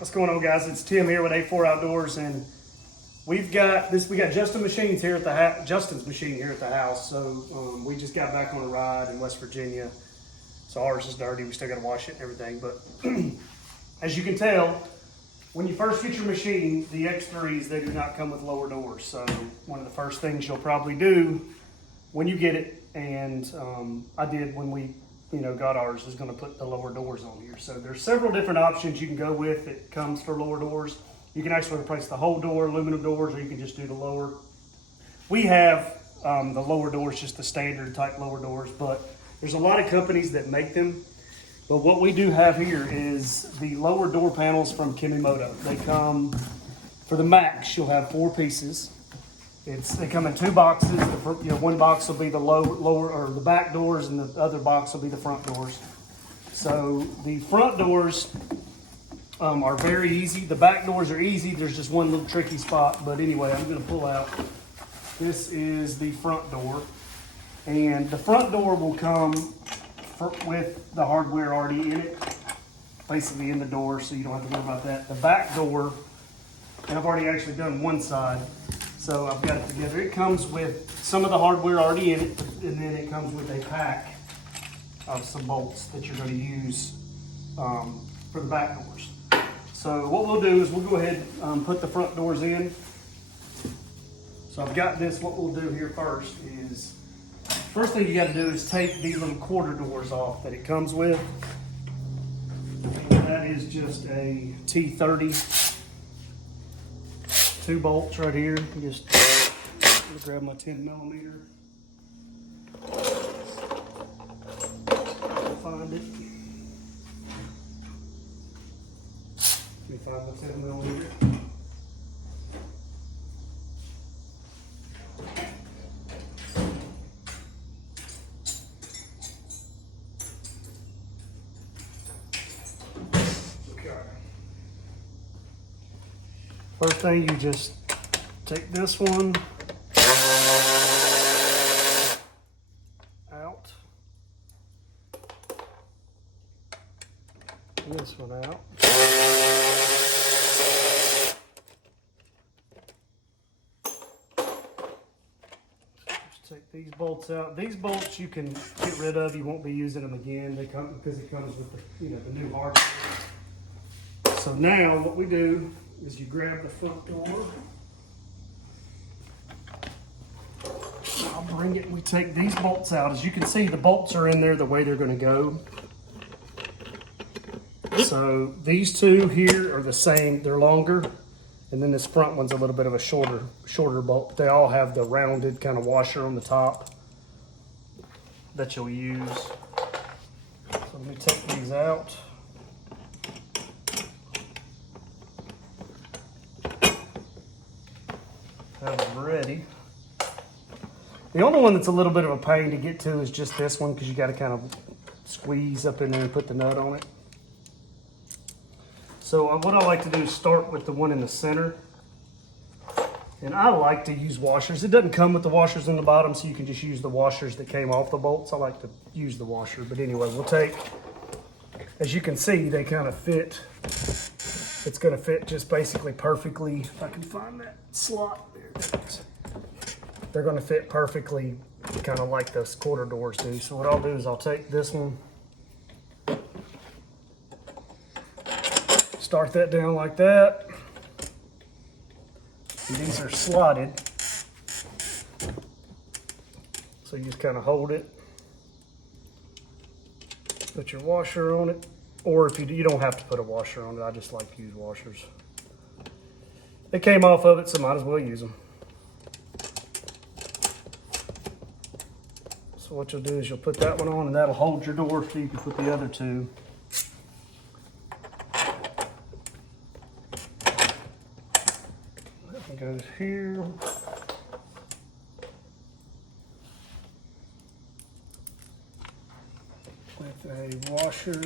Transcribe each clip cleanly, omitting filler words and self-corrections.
What's going on, guys? It's Tim here with A4 Outdoors, and we got Justin's machine here at the house. So we just got back on a ride in West Virginia. So ours is dirty. We still got to wash it and everything. But as you can tell, when you first get your machine, the X3s, they do not come with lower doors. So one of the first things you'll probably do when you get it, and I did when we got ours, is going to put the lower doors on here. So there's several different options you can go with that comes for lower doors. You can actually replace the whole door, aluminum doors, or you can just do the lower. We have the lower doors, just the standard type lower doors, but there's a lot of companies that make them. But what we do have here is the lower door panels from Kemimoto. They come, for the max, you'll have 4 pieces. They come in 2 boxes. One box will be the lower or the back doors, and the other box will be the front doors. So the front doors are very easy. The back doors are easy. There's just one little tricky spot. But anyway, I'm going to pull out. This is the front door, and the front door will come with the hardware already in it, basically in the door, so you don't have to worry about that. The back door, and I've already actually done one side. So I've got it together. It comes with some of the hardware already in it, and then it comes with a pack of some bolts that you're going to use for the back doors. So what we'll do is we'll go ahead and put the front doors in. So I've got this. What we'll do here first is, first thing you got to do is take these little quarter doors off that it comes with. And that is just a T30. 2 bolts right here. Just grab my 10mm. Find it. Let me find my 10mm. First thing, you just take this one out, this one out. Just take these bolts out. These bolts you can get rid of. You won't be using them again. They come because it comes with the new hardware. So now what we do is you grab the front door. I'll bring it, we take these bolts out. As you can see, the bolts are in there the way they're going to go. So these 2 here are the same, they're longer, and then this front one's a little bit of a shorter bolt. They all have the rounded kind of washer on the top that you'll use. So let me take these out. Have them ready. The only one that's a little bit of a pain to get to is just this one, because you got to kind of squeeze up in there and put the nut on it. So what I like to do is start with the one in the center. And I like to use washers. It doesn't come with the washers in the bottom, so you can just use the washers that came off the bolts. I like to use the washer. But anyway, we'll take, as you can see, they kind of fit. It's going to fit just basically perfectly. If I can find that slot there. They're going to fit perfectly, kind of like those quarter doors do. So what I'll do is I'll take this one, start that down like that. And these are slotted. So you just kind of hold it, put your washer on it. Or if you don't have to put a washer on it. I just like to use washers. They came off of it, so might as well use them. So what you'll do is you'll put that one on, and that'll hold your door so you can put the other 2. That one goes here. With a washer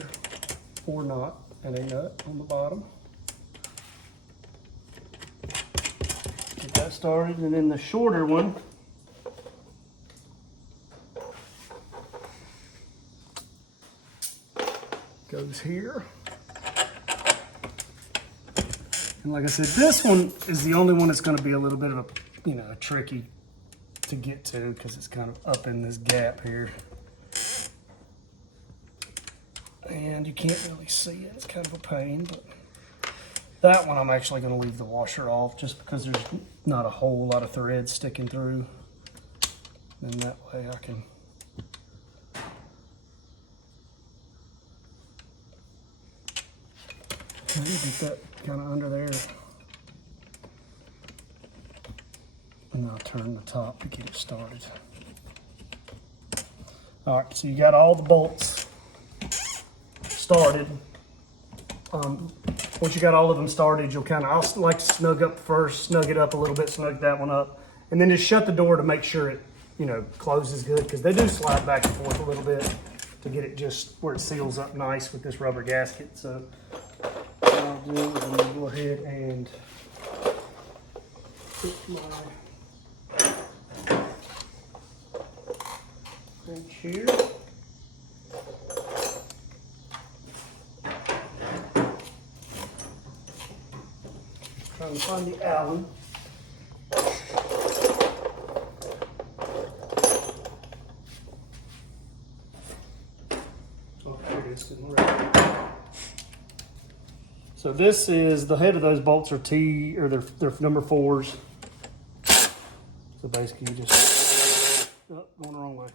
or not, and a nut on the bottom. Get that started, and then the shorter one goes here. And like I said, this one is the only one that's going to be a little bit of a, you know, tricky to get to because it's kind of up in this gap here. And you can't really see it. It's kind of a pain, but that one I'm actually going to leave the washer off just because there's not a whole lot of thread sticking through. And that way I can get that kind of under there. And I'll turn the top to get it started. All right, so you got all the bolts started. Once you got all of them started, you'll kind of, I like to snug up first, snug it up a little bit, snug that one up, and then just shut the door to make sure it, you know, closes good, because they do slide back and forth a little bit to get it just where it seals up nice with this rubber gasket. So what I'll do is I'm gonna go ahead and put my wrench here. Trying to find the Allen. Oh, here it is. So this is the head of those bolts are T, or they're number 4s. So basically you just, oh, going the wrong way.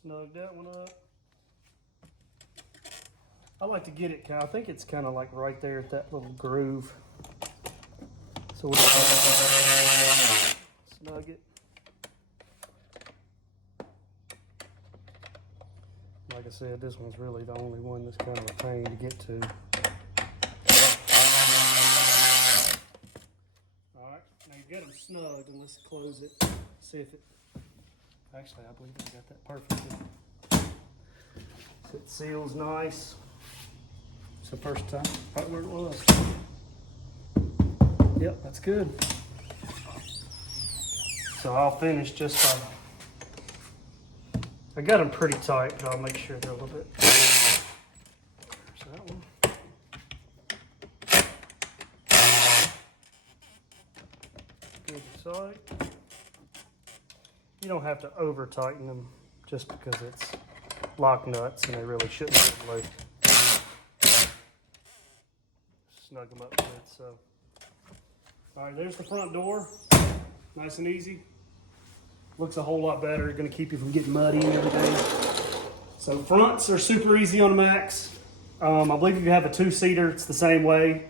Snug that one up. I like to get it, I think it's kind of like right there at that little groove. So we'll snug it. Like I said, this one's really the only one that's kind of a pain to get to. All right, now you get them snugged, and let's close it. See if it, actually I believe I got that perfectly. So it seals nice. It's the first time, right where it was. Yep, that's good. So I'll finish just by, I got them pretty tight, but I'll make sure they're a little bit. There's that one. Good tight. You don't have to over tighten them just because it's lock nuts and they really shouldn't be loose. Snug them up good. So, all right, there's the front door. Nice and easy. Looks a whole lot better. Going to keep you from getting muddy and everything. So fronts are super easy on the Max. I believe if you have a 2-seater, it's the same way.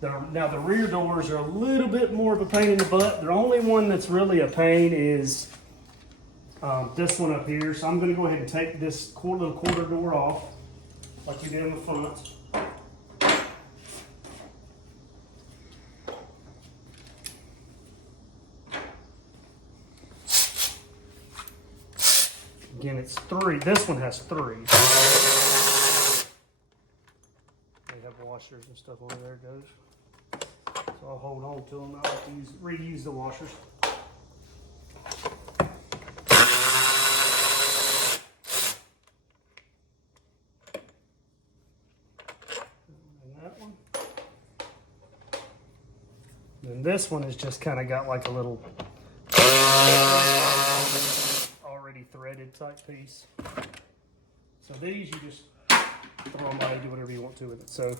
Now the rear doors are a little bit more of a pain in the butt. The only one that's really a pain is this one up here. So I'm going to go ahead and take this little quarter door off, like you did in the front. Again, it's 3. This one has 3. They have washers and stuff on there. It goes. So I'll hold on to them. I like to reuse the washers. And that one. And this one has just kind of got like a little already threaded type piece. So these you just throw them away, do whatever you want to with it. So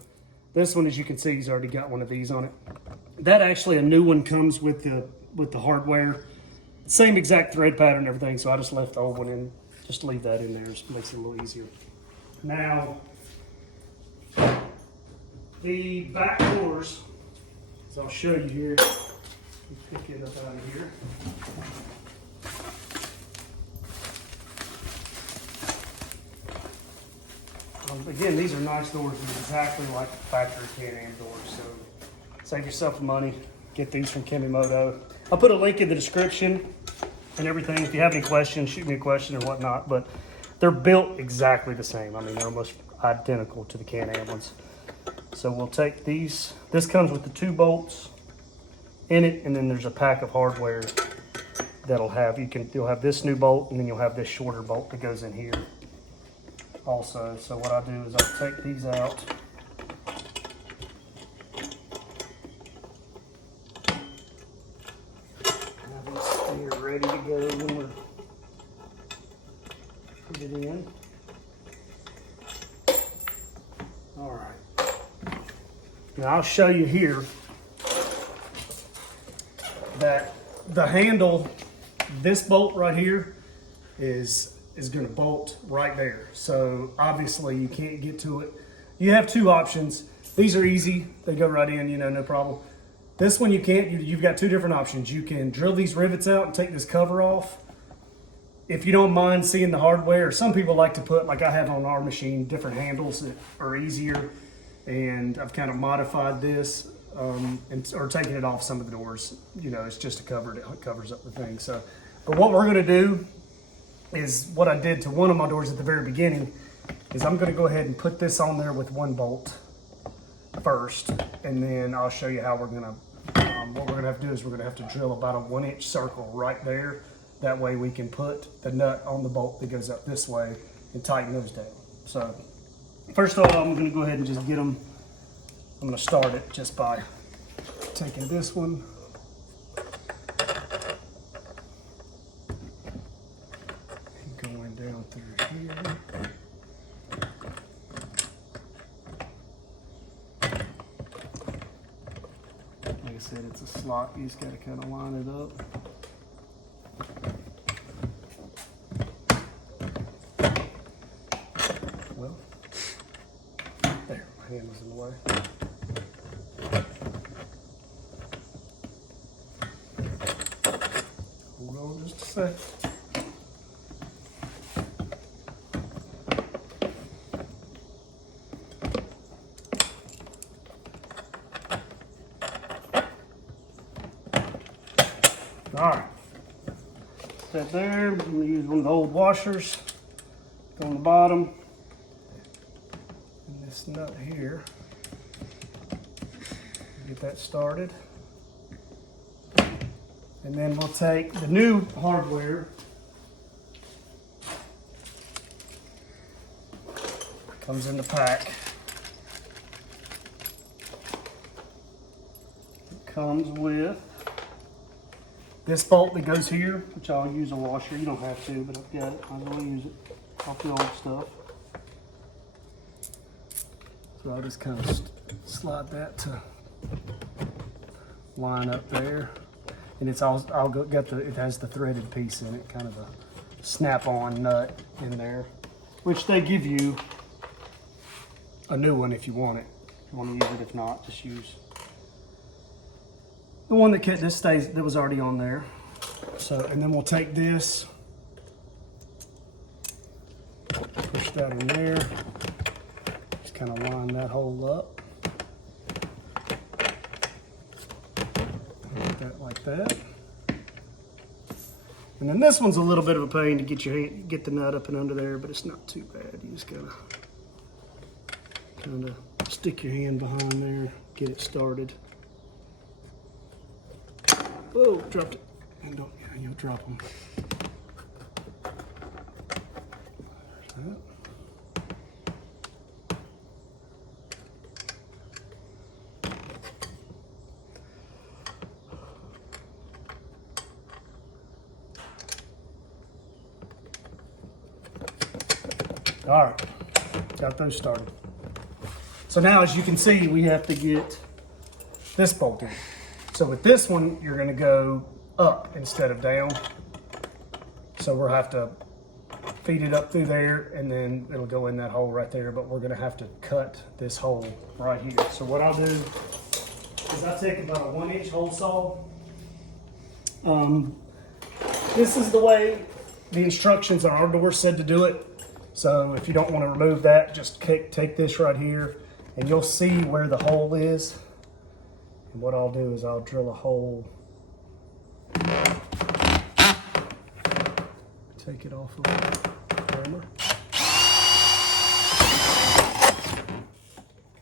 this one, as you can see, he's already got one of these on it. That actually, a new one comes with the hardware. Same exact thread pattern and everything, so I just left the old one in. Just leave that in there, just makes it a little easier. Now, the back doors, as I'll show you here, pick it up out of here. Again, these are nice doors, exactly like factory Can-Am doors, so save yourself money. Get these from Kemimoto. I'll put a link in the description and everything. If you have any questions, shoot me a question or whatnot, but they're built exactly the same. I mean, they're almost identical to the Can-Am ones. So we'll take these. This comes with the 2 bolts in it, and then there's a pack of hardware that'll have, you'll have this new bolt, and then you'll have this shorter bolt that goes in here. also. So what I do is I'll take these out. Have these here ready to go when we're put it in. All right. Now I'll show you here that the handle, this bolt right here is going to bolt right there. So obviously you can't get to it. You have two options. These are easy. They go right in, you know, no problem. This one you can't. You've got two different options. You can drill these rivets out and take this cover off. If you don't mind seeing the hardware, some people like to put, like I have on our machine, different handles that are easier. And I've kind of modified this or taking it off some of the doors. You know, it's just a cover. It covers up the thing. So, but what we're going to do is what I did to one of my doors at the very beginning is I'm going to go ahead and put this on there with one bolt first, and then I'll show you how we're going to, what we're going to have to do is we're going to have to drill about a 1-inch circle right there. That way we can put the nut on the bolt that goes up this way and tighten those down. So first of all, I'm going to go ahead and just get them. I'm going to start it just by taking this one. Going down through here. Like I said, it's a slot. You just got to kind of line it up. Well, there, my hand was in the way. Hold on just a sec. All right, that there. I'm going to use one of the old washers on the bottom. And this nut here, get that started. And then we'll take the new hardware. Comes in the pack. It comes with this bolt that goes here, which I'll use a washer. You don't have to, but I've got it. I'm going to use it off the old stuff. So I'll just kind of slide that to line up there. And it's all, it has the threaded piece in it, kind of a snap-on nut in there, which they give you a new one if you want it. If you want to use it, if not, just use the one that was already on there. So, and then we'll take this, push that in there, just kind of line that hole up. Like that. And then this one's a little bit of a pain to get the nut up and under there, but it's not too bad. You just gotta kind of stick your hand behind there, get it started. Whoa, dropped it. And don't, yeah, you'll drop them. There's that. All right, got those started. So now, as you can see, we have to get this bolt in. So with this one, you're gonna go up instead of down. So we'll have to feed it up through there, and then it'll go in that hole right there, but we're gonna have to cut this hole right here. So what I'll do is I take about a 1-inch hole saw. This is the way the instructions on our door said to do it. So if you don't want to remove that, just take this right here and you'll see where the hole is. And what I'll do is I'll drill a hole. Take it off of the hammer.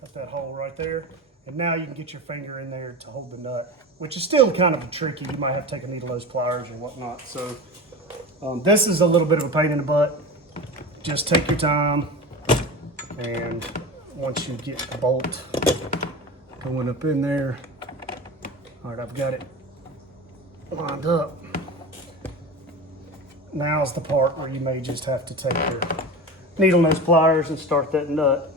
Cut that hole right there. And now you can get your finger in there to hold the nut, which is still kind of tricky. You might have to take a needle nose pliers or whatnot. So this is a little bit of a pain in the butt. Just take your time, And once you get the bolt going up in there, all right, I've got it lined up. Now's the part where you may just have to take your needle nose pliers and start that nut.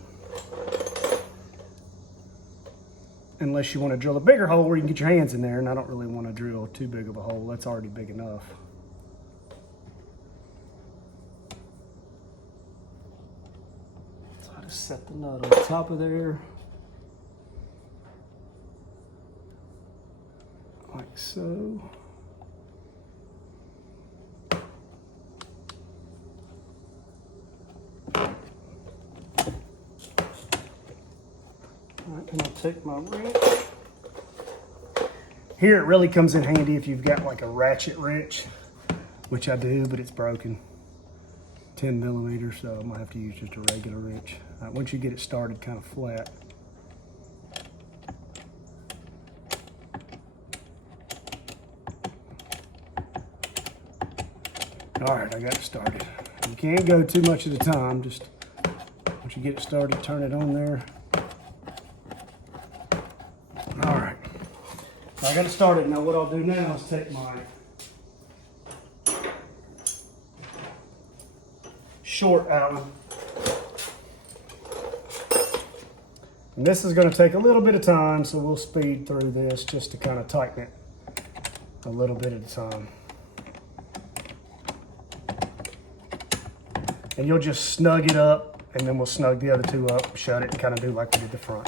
Unless you want to drill a bigger hole where you can get your hands in there, and I don't really want to drill too big of a hole. That's already big enough. So I just set the nut on top of there. Like so. Alright, and I'll take my wrench. Here it really comes in handy if you've got like a ratchet wrench, which I do, but it's broken. 10 millimeters, so I'm gonna have to use just a regular wrench. Alright, once you get it started kind of flat. Alright, I got it started. You can't go too much at a time, just once you get it started, turn it on there. Alright, I got it started. Now what I'll do now is take my short Allen. And this is going to take a little bit of time, so we'll speed through this just to kind of tighten it a little bit at a time. And you'll just snug it up, and then we'll snug the other two up, shut it, and kind of do like we did the front.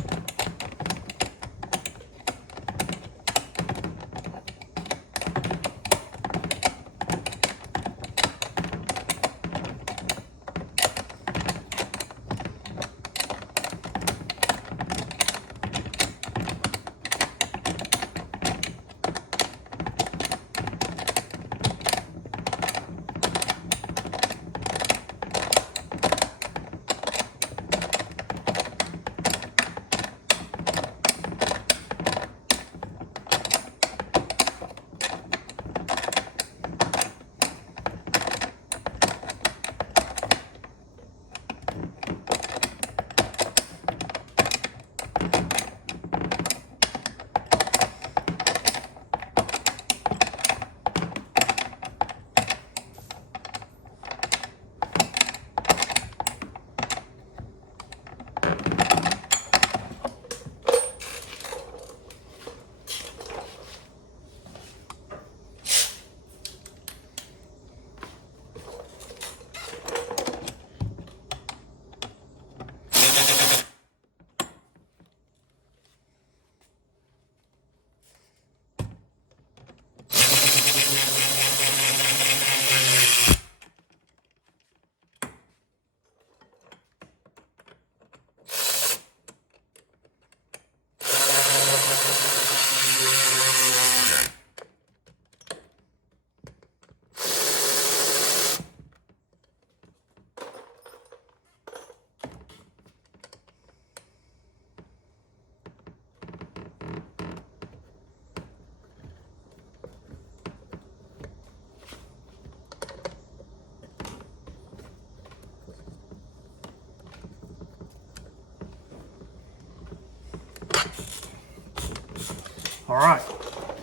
All right,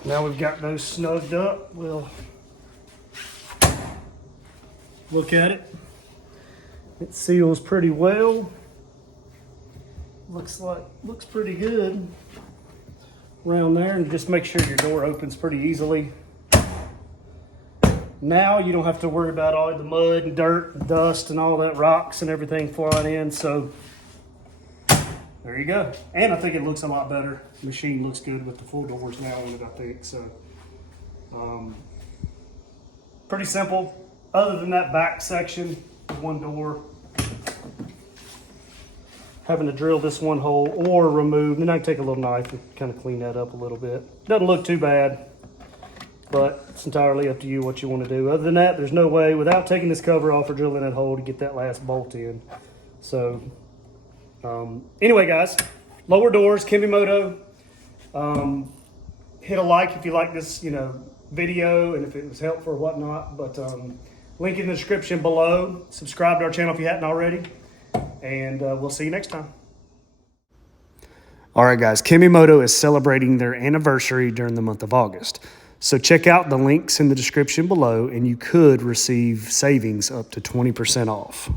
now we've got those snugged up. We'll look at it. It seals pretty well. Looks pretty good around there, and just make sure your door opens pretty easily. Now you don't have to worry about all the mud and dirt and dust and all that rocks and everything flying in, so there you go. And I think it looks a lot better. The machine looks good with the full doors now in it, I think. So, pretty simple. Other than that back section, one door, having to drill this one hole or remove, then I can take a little knife and kind of clean that up a little bit. Doesn't look too bad, but it's entirely up to you what you want to do. Other than that, there's no way without taking this cover off or drilling that hole to get that last bolt in. So, anyway, guys, lower doors, Kemimoto. Hit a like if you like this, video, and if it was helpful or whatnot. But link in the description below. Subscribe to our channel if you hadn't already. and we'll see you next time. All right, guys, Kemimoto is celebrating their anniversary during the month of August. So check out the links in the description below, and you could receive savings up to 20% off.